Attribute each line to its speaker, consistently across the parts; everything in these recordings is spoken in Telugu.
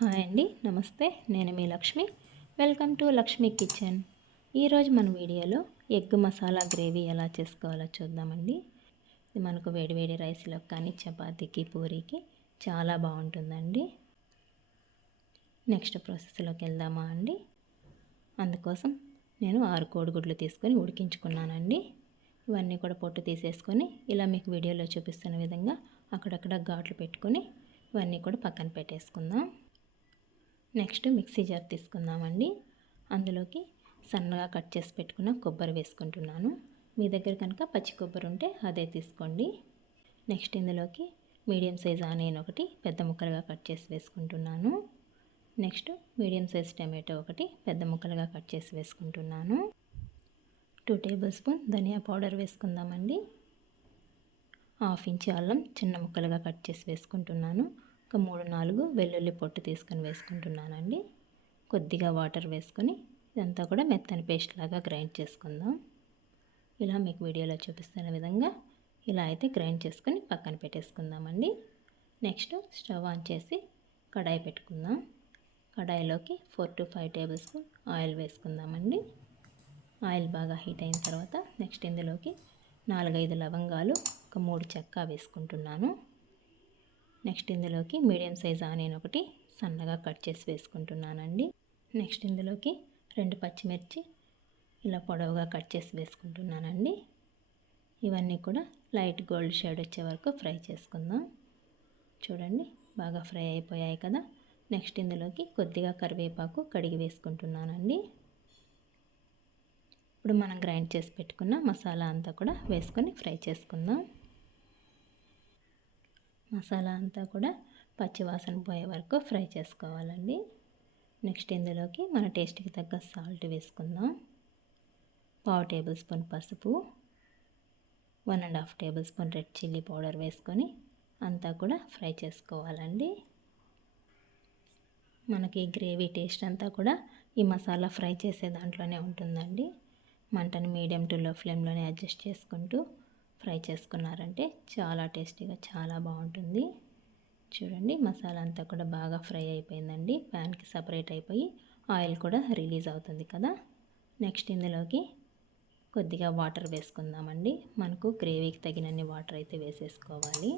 Speaker 1: హాయ్ అండి నమస్తే. నేను మీ Lakshmi. Welcome to Lakshmi kitchen. ఈరోజు మన వీడియోలో ఎగ్ మసాలా గ్రేవీ ఎలా చేసుకోవాలో చూద్దామండి. ఇది మనకు వేడివేడి రైస్లో కానీ చపాతీకి పూరీకి చాలా బాగుంటుందండి. నెక్స్ట్ ప్రాసెస్లోకి వెళ్దామా అండి? అందుకోసం నేను ఆరు కోడిగుడ్లు తీసుకొని ఉడికించుకున్నానండి. ఇవన్నీ కూడా పొట్టు తీసేసుకొని ఇలా మీకు వీడియోలో చూపిస్తున్న విధంగా అక్కడక్కడ ఘాట్లు పెట్టుకొని ఇవన్నీ కూడా పక్కన పెట్టేసుకుందాం. నెక్స్ట్ మిక్సీ జార్ తీసుకుందామండి. అందులోకి సన్నగా కట్ చేసి పెట్టుకున్న కొబ్బరి వేసుకుంటున్నాను. మీ దగ్గర కనుక పచ్చి కొబ్బరి ఉంటే అదే తీసుకోండి. నెక్స్ట్ ఇందులోకి మీడియం సైజ్ ఆనియన్ ఒకటి పెద్ద ముక్కలుగా కట్ చేసి వేసుకుంటున్నాను. నెక్స్ట్ మీడియం సైజ్ టమాటో ఒకటి పెద్ద ముక్కలుగా కట్ చేసి వేసుకుంటున్నాను. టూ టేబుల్ స్పూన్ ధనియా పౌడర్ వేసుకుందామండి. హాఫ్ ఇంచ్ అల్లం చిన్న ముక్కలుగా కట్ చేసి వేసుకుంటున్నాను. ఒక మూడు నాలుగు వెల్లుల్లి పొట్టు తీసుకొని వేసుకుంటున్నానండి. కొద్దిగా వాటర్ వేసుకొని ఇదంతా కూడా మెత్తని పేస్ట్ లాగా గ్రైండ్ చేసుకుందాం. ఇలా మీకు వీడియోలో చూపిస్తున్న విధంగా ఇలా అయితే గ్రైండ్ చేసుకొని పక్కన పెట్టేసుకుందామండి. నెక్స్ట్ స్టవ్ ఆన్ చేసి కడాయి పెట్టుకుందాం. కడాయిలోకి four to five tablespoon oil వేసుకుందామండి. ఆయిల్ బాగా హీట్ అయిన తర్వాత నెక్స్ట్ ఇందులోకి నాలుగైదు లవంగాలు ఒక మూడు చెక్క వేసుకుంటున్నాను. నెక్స్ట్ ఇందులోకి మీడియం సైజ్ ఆనియన్ ఒకటి సన్నగా కట్ చేసి వేసుకుంటున్నానండి. నెక్స్ట్ ఇందులోకి రెండు పచ్చిమిర్చి ఇలా పొడవుగా కట్ చేసి వేసుకుంటున్నానండి. ఇవన్నీ కూడా లైట్ గోల్డ్ షేడ్ వచ్చే వరకు ఫ్రై చేసుకుందాం. చూడండి బాగా ఫ్రై అయిపోయాయి కదా. నెక్స్ట్ ఇందులోకి కొద్దిగా కరివేపాకు కడిగి వేసుకుంటున్నానండి. ఇప్పుడు మనం గ్రైండ్ చేసి పెట్టుకున్న మసాలా అంతా కూడా వేసుకొని ఫ్రై చేసుకుందాం. మసాలా అంతా కూడా పచ్చివాసన పోయే వరకు ఫ్రై చేసుకోవాలండి. నెక్స్ట్ ఇందులోకి మన టేస్ట్కి తగ్గ సాల్ట్ వేసుకుందాం. పావు టేబుల్ స్పూన్ పసుపు one and half tablespoon red chilli powder వేసుకొని అంతా కూడా ఫ్రై చేసుకోవాలండి. మనకి గ్రేవీ టేస్ట్ అంతా కూడా ఈ మసాలా ఫ్రై చేసే దాంట్లోనే ఉంటుందండి. మంటను మీడియం టు లో ఫ్లేమ్లోనే అడ్జస్ట్ చేసుకుంటూ ఫ్రై చేసుకున్నారంటే చాలా టేస్టీగా చాలా బాగుంటుంది. చూడండి మసాలా అంతా కూడా బాగా ఫ్రై అయిపోయిందండి. ప్యాన్కి సపరేట్ అయిపోయి ఆయిల్ కూడా రిలీజ్ అవుతుంది కదా. నెక్స్ట్ ఇందులోకి కొద్దిగా వాటర్ వేసుకుందామండి. మనకు గ్రేవీకి తగినన్ని వాటర్ అయితే వేసేసుకోవాలి.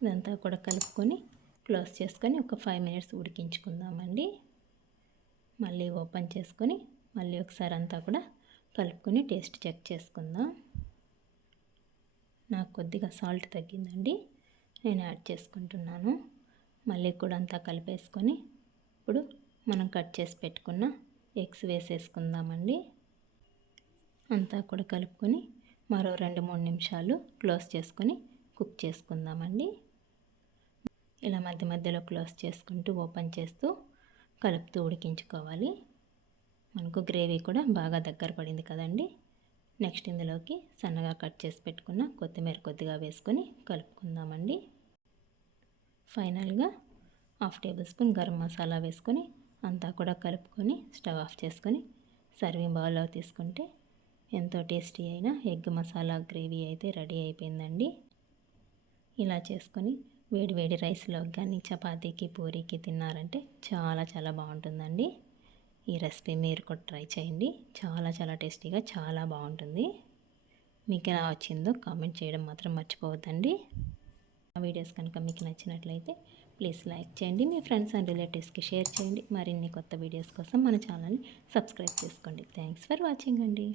Speaker 1: ఇదంతా కూడా కలుపుకొని క్లోజ్ చేసుకొని ఒక ఫైవ్ మినిట్స్ ఉడికించుకుందామండి. మళ్ళీ ఓపెన్ చేసుకొని మళ్ళీ ఒకసారి అంతా కూడా కలుపుకొని టేస్ట్ చెక్ చేసుకుందాం. నాకు కొద్దిగా సాల్ట్ తగ్గిందండి. నేను యాడ్ చేసుకుంటున్నాను. మళ్ళీ కూడా అంతా కలిపేసుకొని ఇప్పుడు మనం కట్ చేసి పెట్టుకున్న ఎగ్స్ వేసేసుకుందామండి. అంతా కూడా కలుపుకొని మరో రెండు మూడు నిమిషాలు క్లోజ్ చేసుకొని కుక్ చేసుకుందామండి. ఇలా మధ్య మధ్యలో క్లోజ్ చేసుకుంటూ ఓపెన్ చేస్తూ కలుపుతూ ఉడికించుకోవాలి. మనకు గ్రేవీ కూడా బాగా దగ్గర పడింది కదండి. నెక్స్ట్ ఇందులోకి సన్నగా కట్ చేసి పెట్టుకున్న కొత్తిమీర కొద్దిగా వేసుకొని కలుపుకుందామండి. ఫైనల్గా half tablespoon garam masala వేసుకొని అంతా కూడా కలుపుకొని స్టవ్ ఆఫ్ చేసుకొని సర్వింగ్ బౌల్లో తీసుకుంటే ఎంతో టేస్టీ అయిన ఎగ్ మసాలా గ్రేవీ అయితే రెడీ అయిపోయిందండి. ఇలా చేసుకొని వేడి వేడి రైస్లో కానీ చపాతీకి పూరీకి తిన్నారంటే చాలా చాలా బాగుంటుందండి. ఈ రెసిపీ మీరు కూడా ట్రై చేయండి. చాలా చాలా టేస్టీగా చాలా బాగుంటుంది. మీకు ఎలా వచ్చిందో కామెంట్ చేయడం మాత్రం మర్చిపోవద్దండి. ఆ వీడియోస్ కనుక మీకు నచ్చినట్లయితే ప్లీజ్ లైక్ చేయండి. మీ ఫ్రెండ్స్ అండ్ రిలేటివ్స్కి షేర్ చేయండి. మరిన్ని కొత్త వీడియోస్ కోసం మన ఛానల్ని సబ్స్క్రైబ్ చేసుకోండి. థ్యాంక్స్ ఫర్ వాచింగ్ అండి.